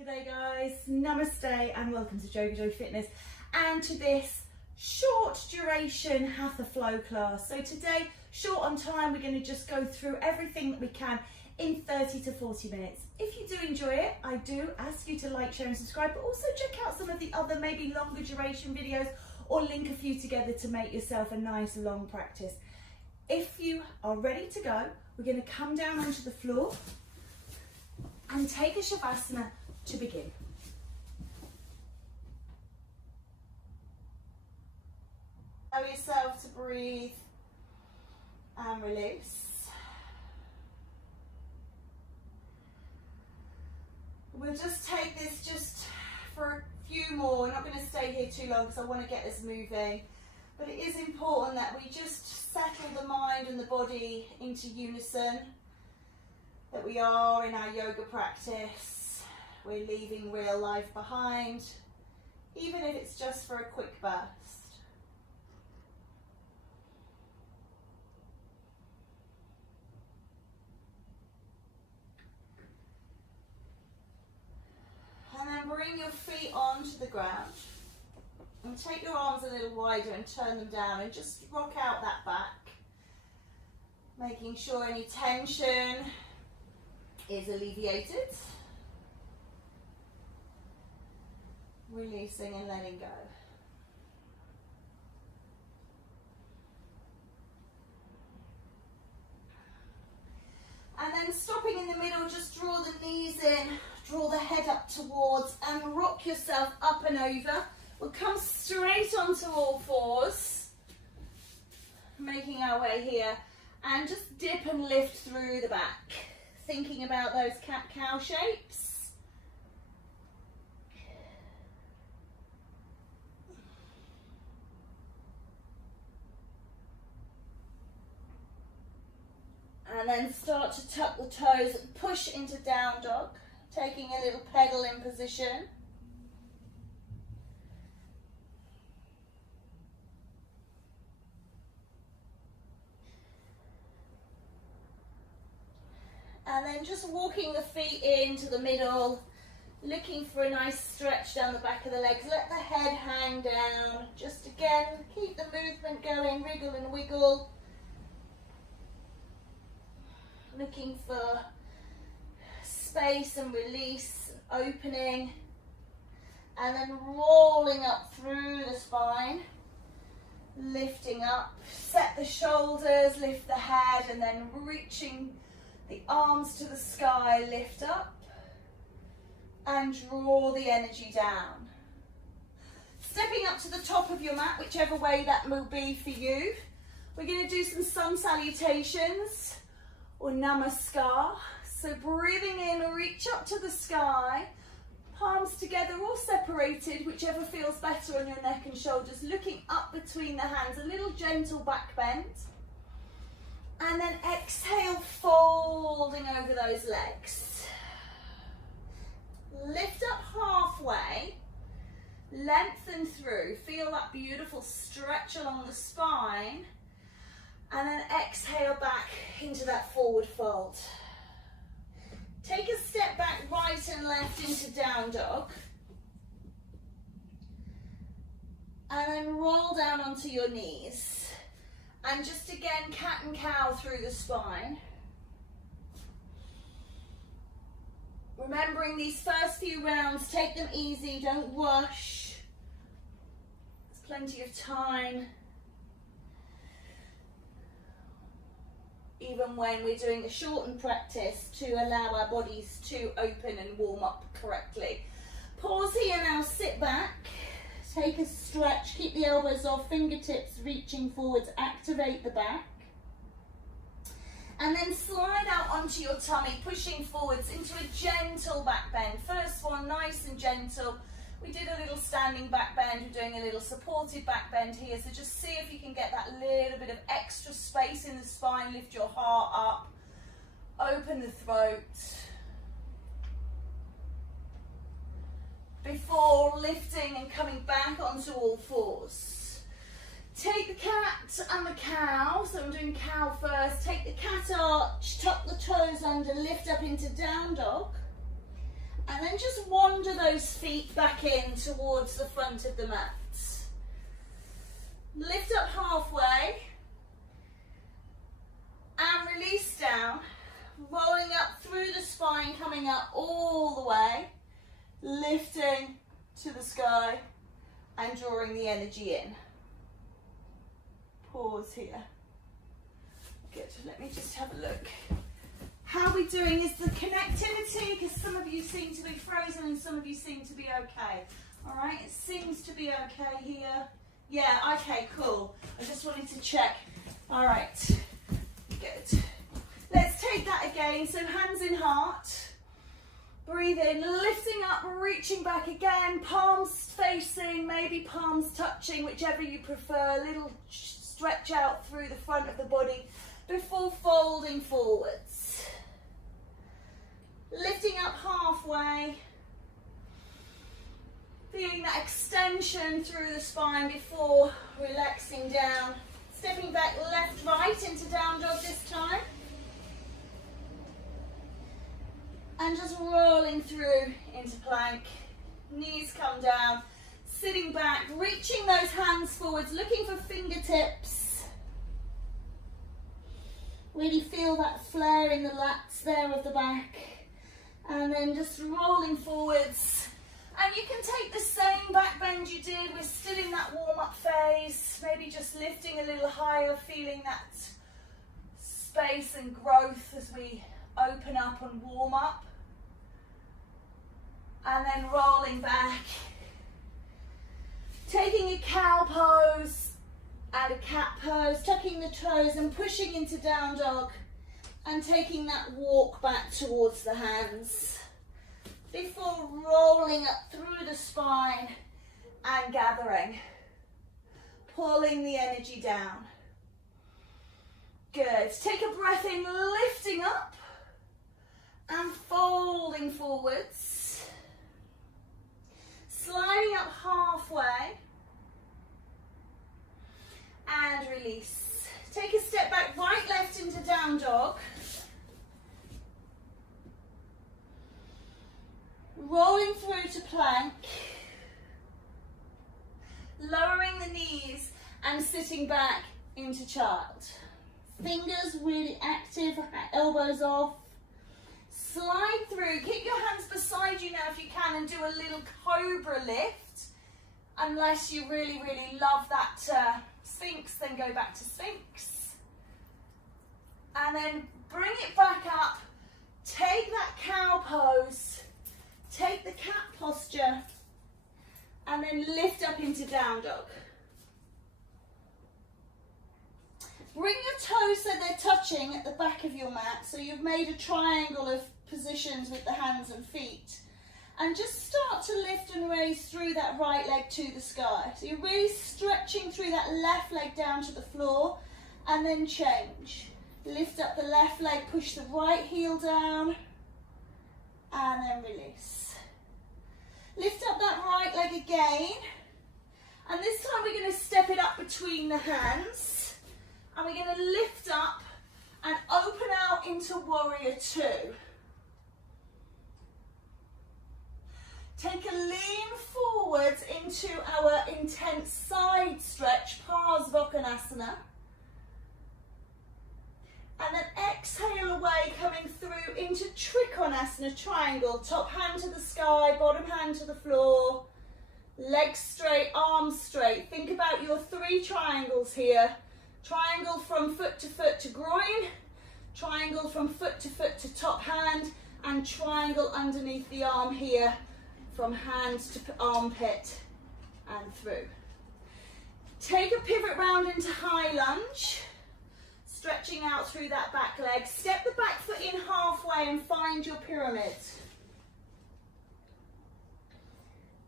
G'day guys, namaste and welcome to JoeGa Yoga Fitness and to this short duration Hatha flow class. So today, short on time, we're going to just go through everything that we can in 30 to 40 minutes. If you do enjoy it, I do ask you to like, share and subscribe, but also check out some of the other maybe longer duration videos or link a few together to make yourself a nice long practice. If you are ready to go, we're going to come down onto the floor and take a Shavasana to begin. Allow yourself to breathe and release. We'll just take this just for a few more. We're not going to stay here too long because I want to get this moving. But it is important that we just settle the mind and the body into unison, that we are in our yoga practice. We're leaving real life behind, even if it's just for a quick burst. And then bring your feet onto the ground and take your arms a little wider and turn them down and just rock out that back, making sure any tension is alleviated. Releasing and letting go. And then stopping in the middle, just draw the knees in, draw the head up towards and rock yourself up and over. We'll come straight onto all fours, making our way here, and just dip and lift through the back, thinking about those cat-cow shapes. And then start to tuck the toes and push into down dog, taking a little pedal in position. And then just walking the feet into the middle, looking for a nice stretch down the back of the legs. Let the head hang down. Just again, keep the movement going, wriggle and wiggle. Looking for space and release, opening, and then rolling up through the spine, lifting up, set the shoulders, lift the head, and then reaching the arms to the sky, lift up, and draw the energy down. Stepping up to the top of your mat, whichever way that will be for you. We're going to do some sun salutations, or namaskar. So breathing in, reach up to the sky, palms together or separated, whichever feels better on your neck and shoulders, looking up between the hands, a little gentle back bend. And then exhale, folding over those legs. Lift up halfway, lengthen through, feel that beautiful stretch along the spine. And then exhale back into that forward fold. Take a step back right and left into down dog. And then roll down onto your knees. And just again, cat and cow through the spine. Remembering these first few rounds, take them easy, don't rush. There's plenty of time. Even when we're doing a shortened practice, to allow our bodies to open and warm up correctly. Pause here now, sit back, take a stretch, keep the elbows off, fingertips reaching forwards, activate the back. And then slide out onto your tummy, pushing forwards into a gentle back bend. First one, nice and gentle. We did a little standing back bend, we're doing a little supported back bend here, so just see if you can get that little bit of extra space in the spine, lift your heart up, open the throat. Before lifting and coming back onto all fours. Take the cat and the cow, so I'm doing cow first. Take the cat arch, tuck the toes under, lift up into down dog. And then just wander those feet back in towards the front of the mat. Lift up halfway and release down, rolling up through the spine, coming up all the way, lifting to the sky and drawing the energy in. Pause here. Good, let me just have a look. How we're doing is the connectivity, because some of you seem to be frozen and some of you seem to be okay. All right, it seems to be okay here. Yeah, okay, cool. I just wanted to check. All right, good. Let's take that again. So hands in heart. Breathe in, lifting up, reaching back again. Palms facing, maybe palms touching, whichever you prefer. A little stretch out through the front of the body before folding forwards. Lifting up halfway. Feeling that extension through the spine before relaxing down. Stepping back left, right into down dog this time. And just rolling through into plank. Knees come down. Sitting back, reaching those hands forwards, looking for fingertips. Really feel that flare in the lats there of the back. And then just rolling forwards. And you can take the same back bend you did. We're still in that warm-up phase. Maybe just lifting a little higher, feeling that space and growth as we open up and warm up. And then rolling back. Taking a cow pose and a cat pose, tucking the toes and pushing into down dog. And taking that walk back towards the hands. Before rolling up through the spine and gathering. Pulling the energy down. Good. Take a breath in, lifting up and folding forwards. Sliding up halfway and release. Take a step back, right, left into down dog. Rolling through to plank, lowering the knees and sitting back into child. Fingers really active, elbows off. Slide through, keep your hands beside you now if you can and do a little cobra lift. Unless you really, really love that Sphinx, then go back to Sphinx. And then bring it back up, take that cow pose. Take the cat posture and then lift up into down dog. Bring your toes so they're touching at the back of your mat. So you've made a triangle of positions with the hands and feet. And just start to lift and raise through that right leg to the sky. So you're really stretching through that left leg down to the floor and then change. Lift up the left leg, push the right heel down and then release. Lift up that right leg again, and this time we're going to step it up between the hands, and we're going to lift up and open out into warrior two. Take a lean forwards into our intense side stretch, Parsvottanasana. And then exhale away, coming through into Trikonasana, triangle. Top hand to the sky, bottom hand to the floor. Legs straight, arms straight. Think about your three triangles here. Triangle from foot to groin. Triangle from foot to top hand. And triangle underneath the arm here, from hand to armpit and through. Take a pivot round into high lunge. Stretching out through that back leg. Step the back foot in halfway and find your pyramid.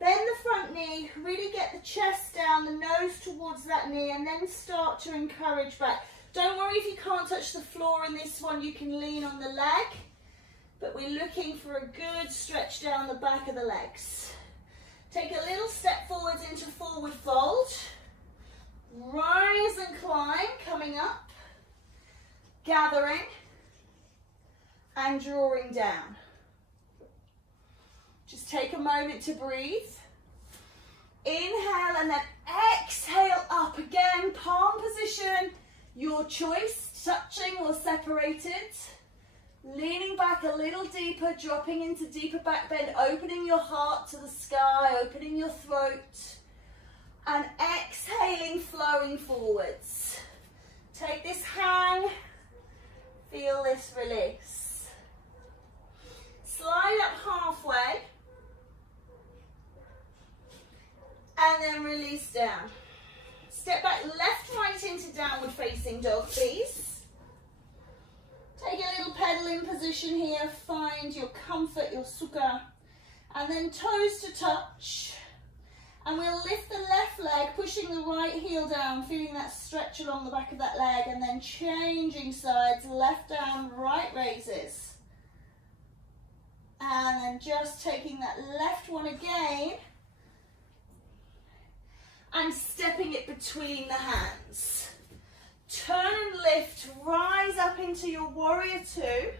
Bend the front knee, really get the chest down, the nose towards that knee, and then start to encourage back. Don't worry if you can't touch the floor in this one, you can lean on the leg, but we're looking for a good stretch down the back of the legs. Take a little step forwards into forward fold. Rise and climb, coming up. Gathering and drawing down. Just take a moment to breathe. Inhale and then exhale up again, palm position, your choice, touching or separated. Leaning back a little deeper, dropping into deeper back bend, opening your heart to the sky, opening your throat, and exhaling, flowing forwards. Take this hang, feel this release. Slide up halfway, and then release down. Step back left, right into downward facing dog, please. Take a little pedaling position here, find your comfort, your sukha, and then toes to touch. And we'll lift the left leg, pushing the right heel down, feeling that stretch along the back of that leg, and then changing sides, left down, right raises. And then just taking that left one again, and stepping it between the hands. Turn and lift, rise up into your warrior two.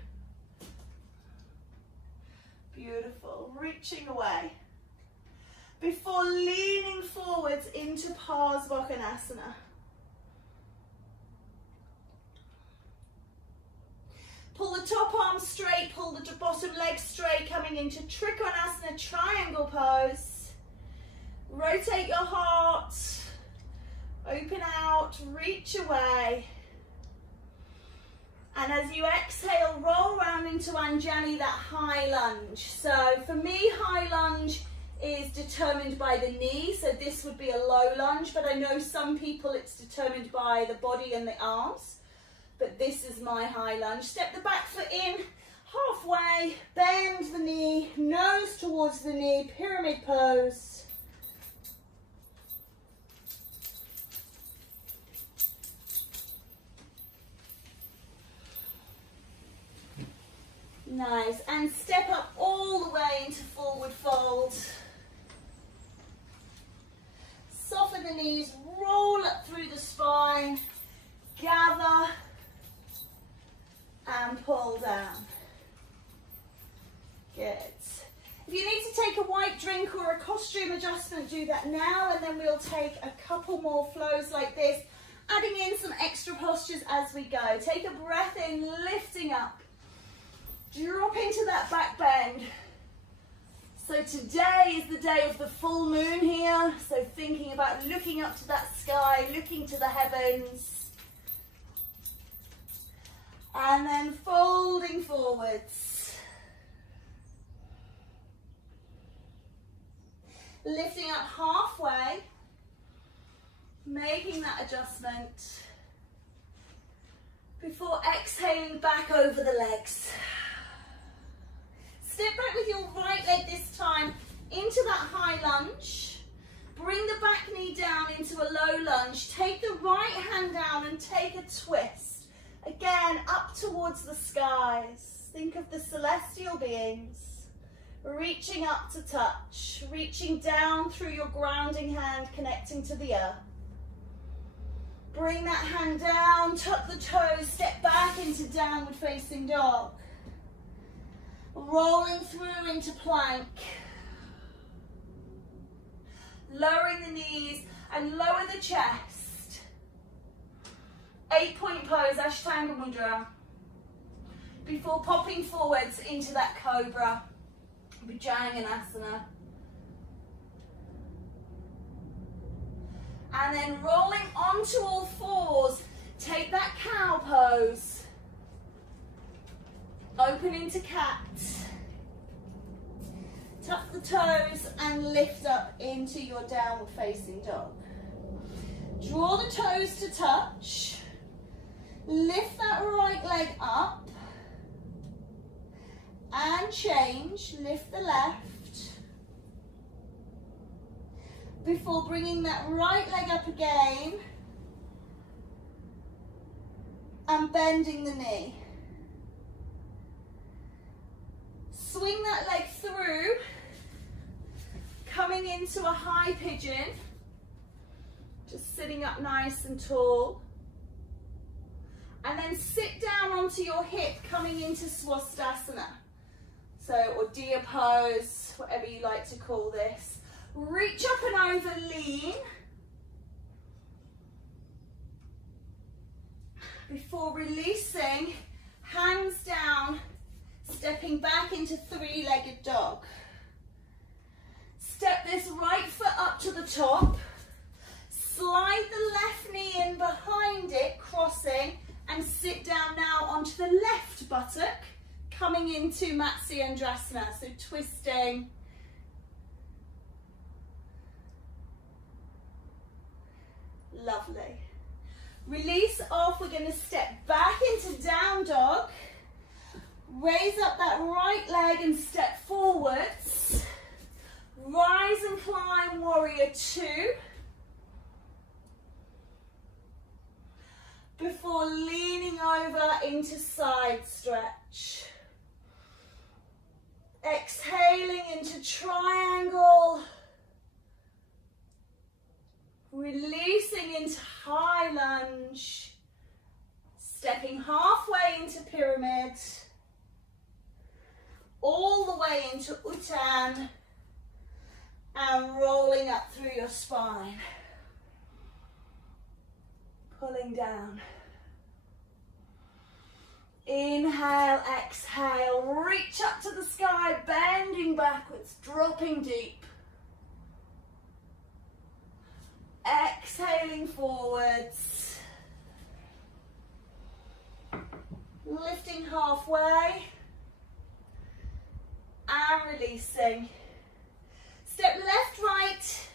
Beautiful, reaching away. Before leaning forwards into Parsvakonasana. Pull the top arm straight, pull the bottom leg straight, coming into Trikonasana, triangle pose. Rotate your heart. Open out, reach away. And as you exhale, roll around into Anjali, that high lunge. So for me, high lunge is determined by the knee. So this would be a low lunge, but I know some people it's determined by the body and the arms. But this is my high lunge. Step the back foot in, halfway, bend the knee, nose towards the knee, pyramid pose. Nice, and step up all the way into forward fold. Soften the knees, roll up through the spine, gather, and pull down. Good. If you need to take a white drink or a costume adjustment, do that now, and then we'll take a couple more flows like this, adding in some extra postures as we go. Take a breath in, lifting up. Drop into that back bend. So today is the day of the full moon here. So thinking about looking up to that sky, looking to the heavens. And then folding forwards. Lifting up halfway. Making that adjustment. Before exhaling back over the legs. Step back with your right leg this time into that high lunge. Bring the back knee down into a low lunge. Take the right hand down and take a twist. Again, up towards the skies. Think of the celestial beings. Reaching up to touch. Reaching down through your grounding hand, connecting to the earth. Bring that hand down, tuck the toes, step back into downward facing dog. Rolling through into plank. Lowering the knees and lower the chest. 8-point pose, Ashtanga Mudra. Before popping forwards into that Cobra, Bhujanganasana. And then rolling onto all fours, take that cow pose. Open into cat. Tuck the toes and lift up into your downward facing dog. Draw the toes to touch. Lift that right leg up. And change, lift the left. Before bringing that right leg up again. And bending the knee. Swing that leg through, coming into a high pigeon, just sitting up nice and tall. And then sit down onto your hip, coming into Swastasana. So, or deer pose, whatever you like to call this. Reach up and over, lean. Before releasing, hands down, stepping back into three-legged dog. Step this right foot up to the top. Slide the left knee in behind it, crossing, and sit down now onto the left buttock, coming into Matsyendrasana, so twisting. Lovely. Release off, we're going to step back into down dog. Raise up that right leg and step forwards. Rise and climb, warrior two. Before leaning over into side stretch. Exhaling into triangle. Releasing into high lunge. Stepping halfway into pyramid. All the way into Uttan. And rolling up through your spine. Pulling down. Inhale, exhale, reach up to the sky, bending backwards, dropping deep. Exhaling forwards. Lifting halfway. And releasing. Step left, right.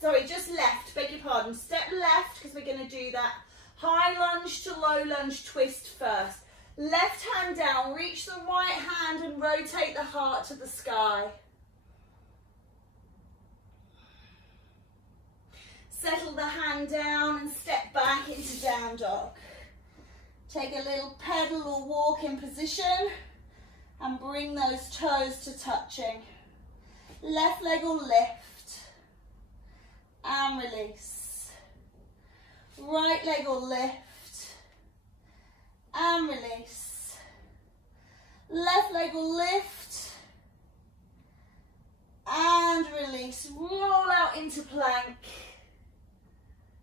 Sorry, just left, beg your pardon. Step left, because we're going to do that high lunge to low lunge twist first. Left hand down, reach the right hand and rotate the heart to the sky. Settle the hand down and step back into down dog. Take a little pedal or walk in position and bring those toes to touching. Left leg will lift and release. Right leg will lift and release. Left leg will lift and release. Roll out into plank.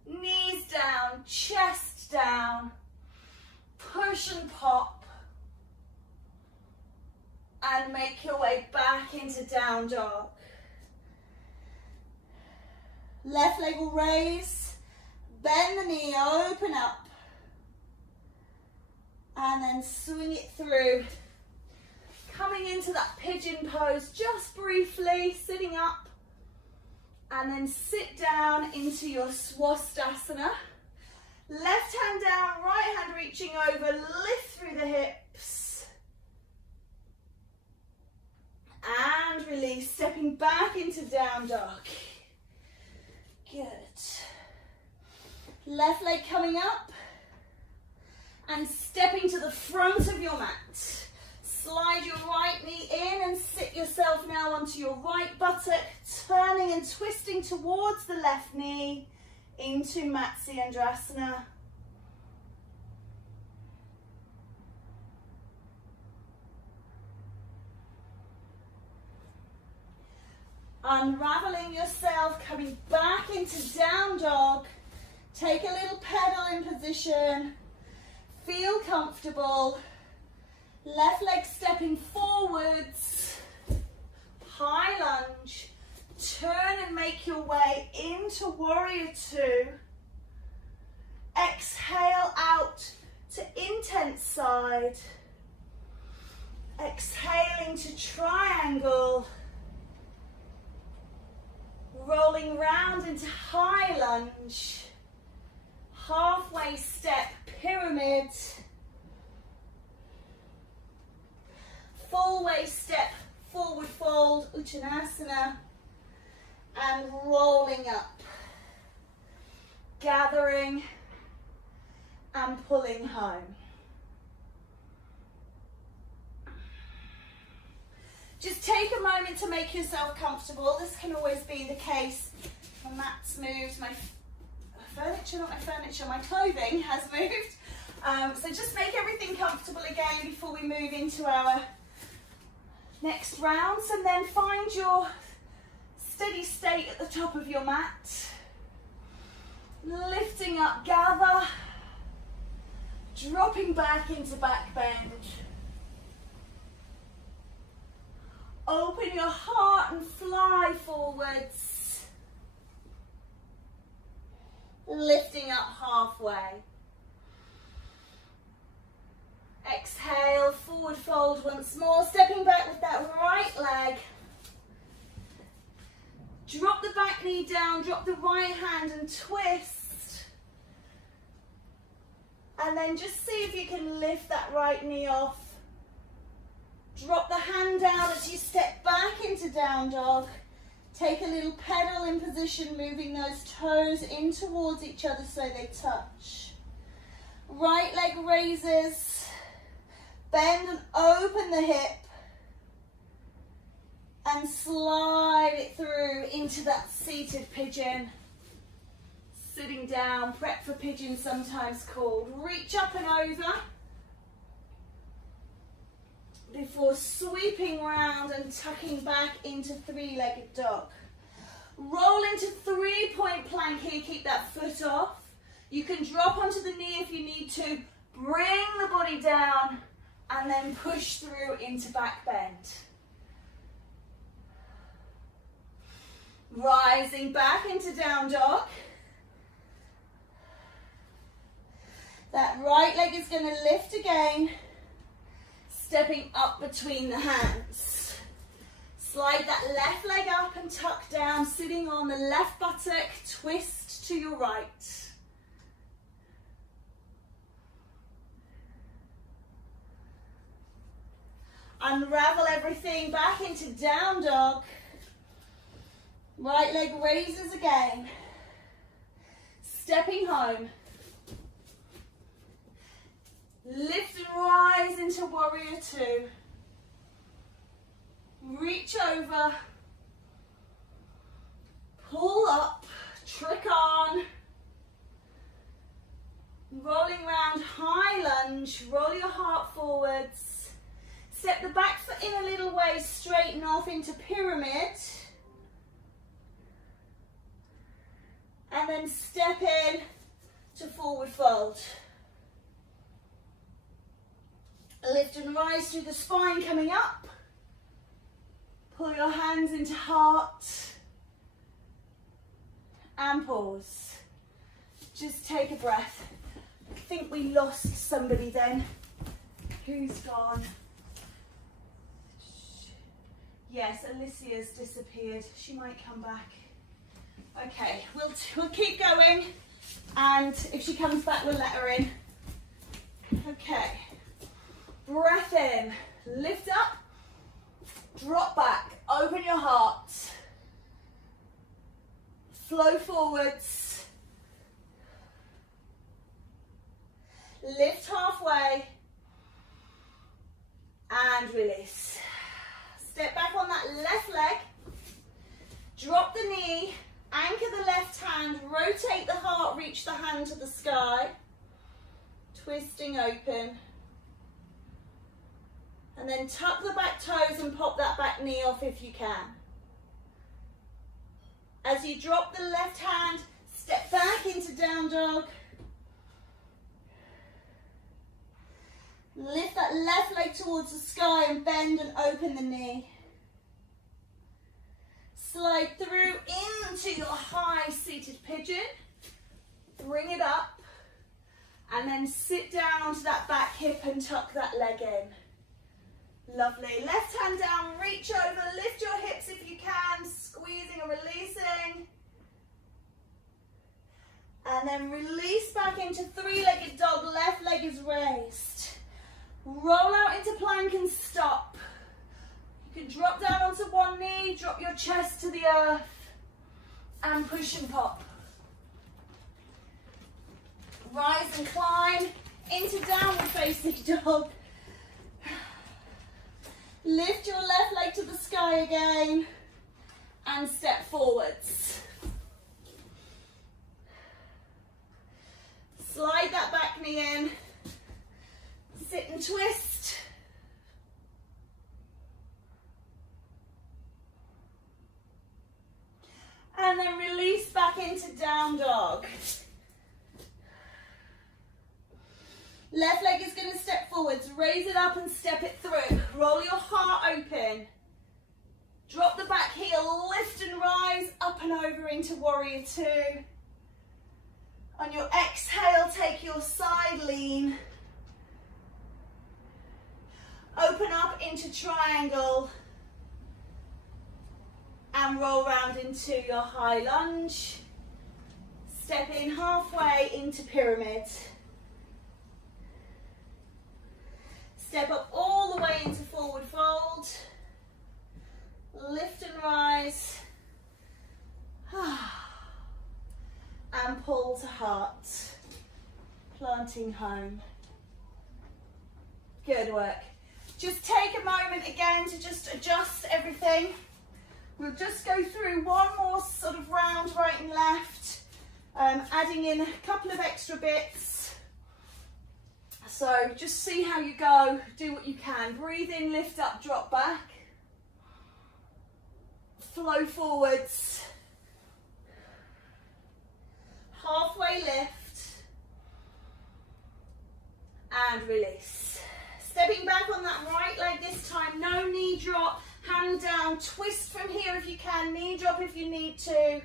Knees down, chest down. Push and pop. And make your way back into down dog. Left leg will raise. Bend the knee, open up. And then swing it through. Coming into that pigeon pose just briefly, sitting up. And then sit down into your swastasana. Left hand down, right hand reaching over, lift through the hips. And release, stepping back into down dog. Good. Left leg coming up. And stepping to the front of your mat. Slide your right knee in and sit yourself now onto your right buttock, turning and twisting towards the left knee into Matsyendrasana. Unraveling yourself, coming back into down dog. Take a little pedal in position. Feel comfortable. Left leg stepping forwards. High lunge. Turn and make your way into warrior two. Exhale out to intense side. Exhaling to triangle. Rolling round into high lunge. Halfway step pyramid. Full way step forward fold Uttanasana. And rolling up. Gathering and pulling home. Just take a moment to make yourself comfortable. This can always be the case. My mat's moved, my furniture, not my furniture, my clothing has moved. So just make everything comfortable again before we move into our next rounds, and then find your steady state at the top of your mat. Lifting up, gather, dropping back into back bend. Open your heart and fly forwards. Lifting up halfway. Exhale, forward fold once more, stepping back with that right leg. Drop the back knee down, drop the right hand and twist. And then just see if you can lift that right knee off. Drop the hand down as you step back into down dog. Take a little pedal in position, moving those toes in towards each other so they touch. Right leg raises. Bend and open the hip. And slide it through into that seated pigeon. Sitting down, prep for pigeon sometimes called. Reach up and over. Before sweeping round and tucking back into three-legged dog. Roll into three-point plank here, keep that foot off. You can drop onto the knee if you need to. Bring the body down and then push through into back bend. Rising back into down dog. That right leg is going to lift again. Stepping up between the hands. Slide that left leg up and tuck down, sitting on the left buttock, twist to your right. Unravel everything back into down dog. Right leg raises again. Stepping home. Lift and rise into warrior two. Reach over. Pull up. Trick on. Rolling round, high lunge. Roll your heart forwards. Step the back foot in a little way, straighten off into pyramid. And then step in to forward fold. Lift and rise through the spine coming up. Pull your hands into heart. And pause. Just take a breath. I think we lost somebody then. Who's gone? Yes, Alicia's disappeared. She might come back. Okay, we'll keep going. And if she comes back, we'll let her in. Okay. Breath in, lift up, drop back, open your heart, flow forwards, lift halfway, and release. Step back on that left leg, drop the knee, anchor the left hand, rotate the heart, reach the hand to the sky, twisting open. And then tuck the back toes and pop that back knee off if you can. As you drop the left hand, step back into down dog. Lift that left leg towards the sky and bend and open the knee. Slide through into your high seated pigeon. Bring it up. And then sit down onto that back hip and tuck that leg in. Lovely. Left hand down, reach over, lift your hips if you can, squeezing and releasing. And then release back into three-legged dog, left leg is raised. Roll out into plank and stop. You can drop down onto one knee, drop your chest to the earth, and push and pop. Rise and climb into downward facing dog. Lift your left leg to the sky again and step forwards. Slide that back knee in. Sit and twist. down dog. Left leg is going to step forwards, raise it up and step it through. Roll your heart open. Drop the back heel, lift and rise, up and over into warrior two. On your exhale, take your side lean. Open up into triangle. And roll round into your high lunge. Step in halfway into pyramid. Step up all the way into forward fold. Lift and rise. And pull to heart. Planting home. Good work. Just take a moment again to just adjust everything. We'll just go through one more sort of round, right and left, adding in a couple of extra bits. So just see how you go, do what you can. Breathe in, lift up, drop back. Flow forwards. Halfway lift. And release. Stepping back on that right leg this time, no knee drop. Hand down, twist from here if you can, knee drop if you need to.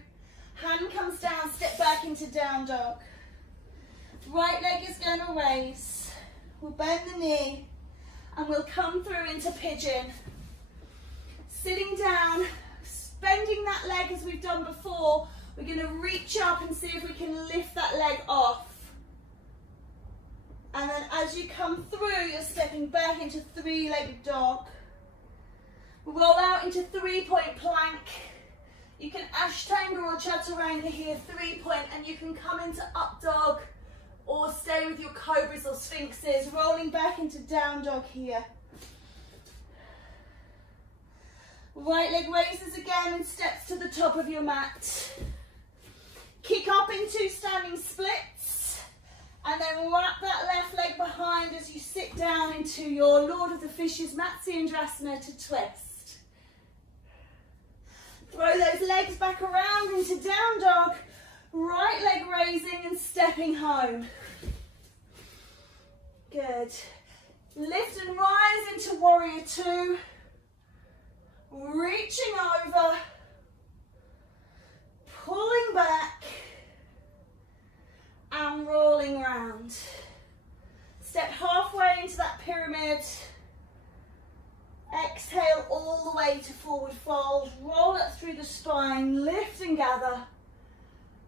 Hand comes down, step back into down dog. Right leg is going to raise. We'll bend the knee and we'll come through into pigeon. Sitting down, bending that leg as we've done before. We're going to reach up and see if we can lift that leg off. And then as you come through, you're stepping back into three-legged dog. Roll out into three-point plank. You can Ashtanga or Chaturanga here, three-point, and you can come into up dog or stay with your cobras or sphinxes, rolling back into down dog here. Right leg raises again and steps to the top of your mat. Kick up into standing splits, and then wrap that left leg behind as you sit down into your Lord of the Fishes Matsyendrasana to twist. Throw those legs back around into down dog, right leg raising and stepping home. Good. Lift and rise into warrior two. Reaching over, pulling back and rolling round. Step halfway into that pyramid. Exhale all the way to forward fold. Roll up through the spine, lift and gather.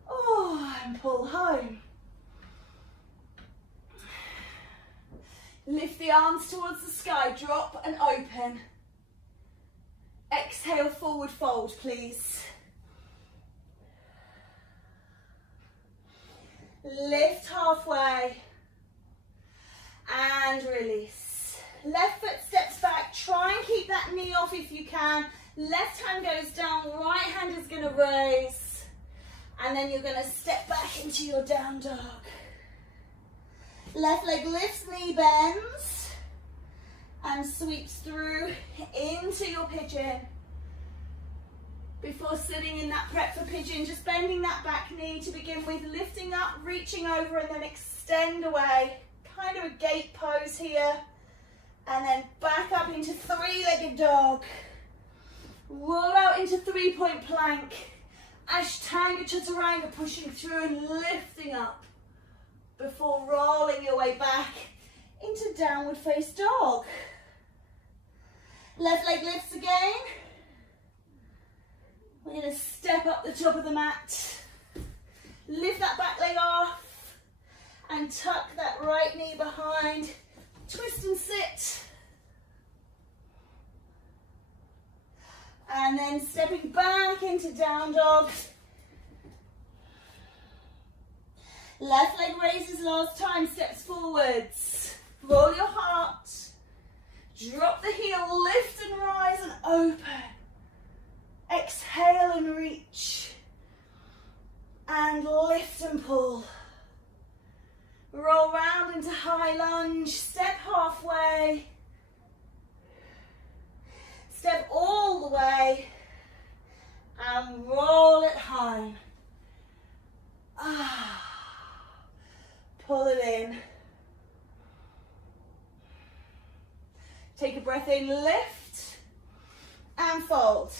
Oh, and pull home. Lift the arms towards the sky, drop and open. Exhale, forward fold, please. Lift halfway and release. Left foot steps back. Try and keep that knee off if you can. Left hand goes down, right hand is going to raise. And then you're going to step back into your down dog. Left leg lifts, knee bends. And sweeps through into your pigeon. Before sitting in that prep for pigeon, just bending that back knee to begin with, lifting up, reaching over and then extend away. Kind of a gate pose here. And then back up into three-legged dog. Roll out into three-point plank. Ashtanga Chaturanga, pushing through and lifting up before rolling your way back into downward face dog. Left leg lifts again. We're going to step up the top of the mat. Lift that back leg off and tuck that right knee behind. Twist and sit. And then stepping back into down dog. Left leg raises last time, steps forwards. Roll your heart. Drop the heel, lift and rise and open. Exhale and reach. And lift and pull. Roll round into high lunge, step halfway. Step all the way and roll it home. Pull it in. Take a breath in, lift and fold.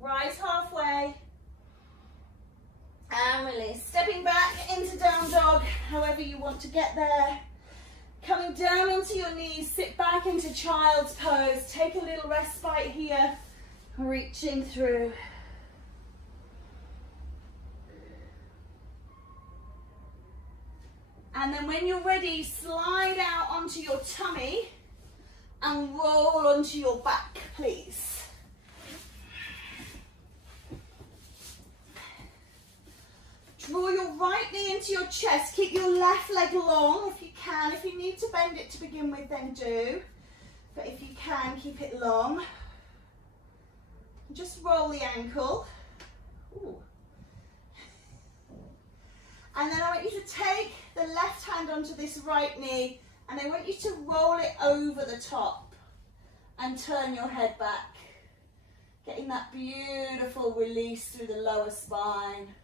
Rise halfway and release. Stepping back into down dog, however you want to get there. Coming down onto your knees, sit back into child's pose. Take a little respite here, reaching through. And then when you're ready, slide out onto your tummy and roll onto your back, please. Draw your right knee into your chest. Keep your left leg long if you can. If you need to bend it to begin with, then do. But if you can, keep it long. Just roll the ankle. Ooh. And then I want you to take the left hand onto this right knee, and I want you to roll it over the top and turn your head back. Getting that beautiful release through the lower spine.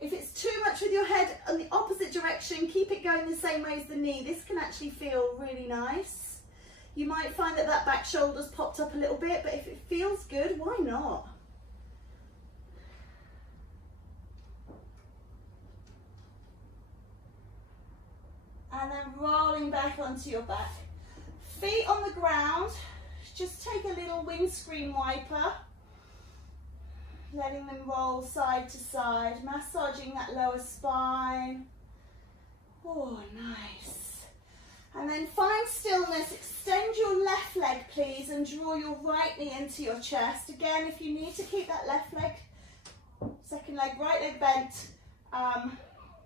If it's too much with your head on the opposite direction, keep it going the same way as the knee. This can actually feel really nice. You might find that that back shoulder's popped up a little bit, but if it feels good, why not? And then rolling back onto your back. Feet on the ground. Just take a little windscreen wiper. Letting them roll side to side. Massaging that lower spine. Oh, nice. And then find stillness. Extend your left leg, please, and draw your right knee into your chest. Again, if you need to keep that left leg, second leg, right leg bent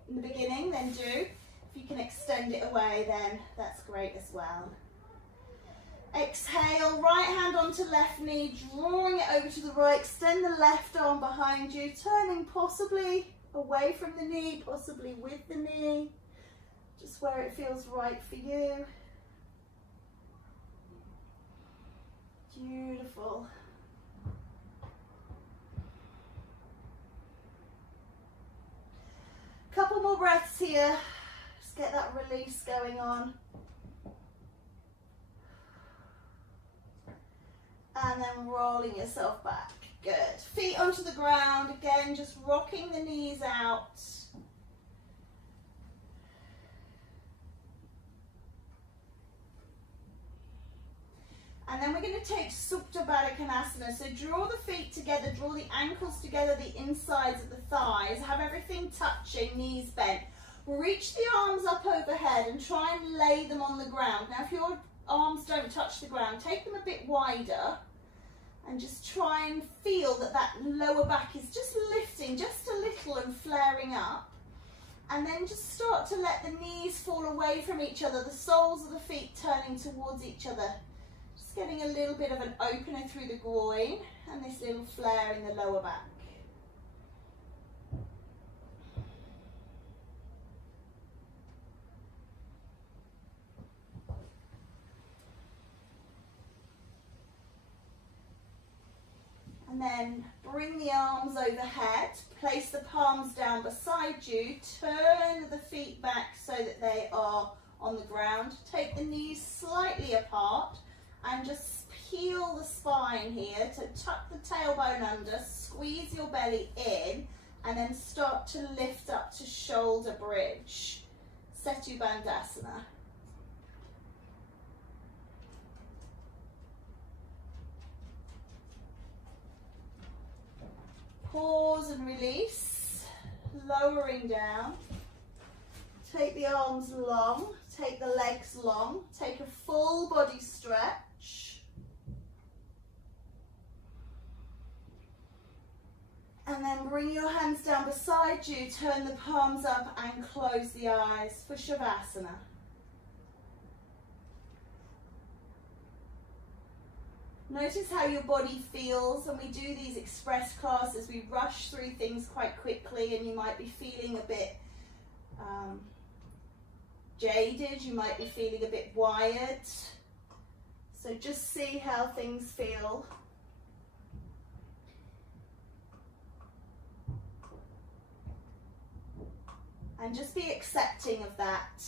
in the beginning, then do. If you can extend it away, then that's great as well. Exhale, right hand onto left knee, drawing it over to the right. Extend the left arm behind you, turning possibly away from the knee, possibly with the knee, just where it feels right for you. Beautiful. Couple more breaths here. Just get that release going on. And then rolling yourself back. Good. Feet onto the ground. Again, just rocking the knees out. And then we're going to take Supta Baddha Konasana. So draw the feet together, draw the ankles together, the insides of the thighs. Have everything touching, knees bent. Reach the arms up overhead and try and lay them on the ground. Now, if your arms don't touch the ground, take them a bit wider. And just try and feel that that lower back is just lifting just a little and flaring up. And then just start to let the knees fall away from each other, the soles of the feet turning towards each other. Just getting a little bit of an opener through the groin and this little flare in the lower back. And then bring the arms overhead, place the palms down beside you, turn the feet back so that they are on the ground. Take the knees slightly apart and just peel the spine here to tuck the tailbone under, squeeze your belly in, and then start to lift up to shoulder bridge. Setu Bandhasana. Pause and release, lowering down. Take the arms long, take the legs long, take a full body stretch. And then bring your hands down beside you, turn the palms up and close the eyes for Shavasana. Notice how your body feels when we do these express classes. We rush through things quite quickly and you might be feeling a bit jaded, you might be feeling a bit wired. So just see how things feel. And just be accepting of that.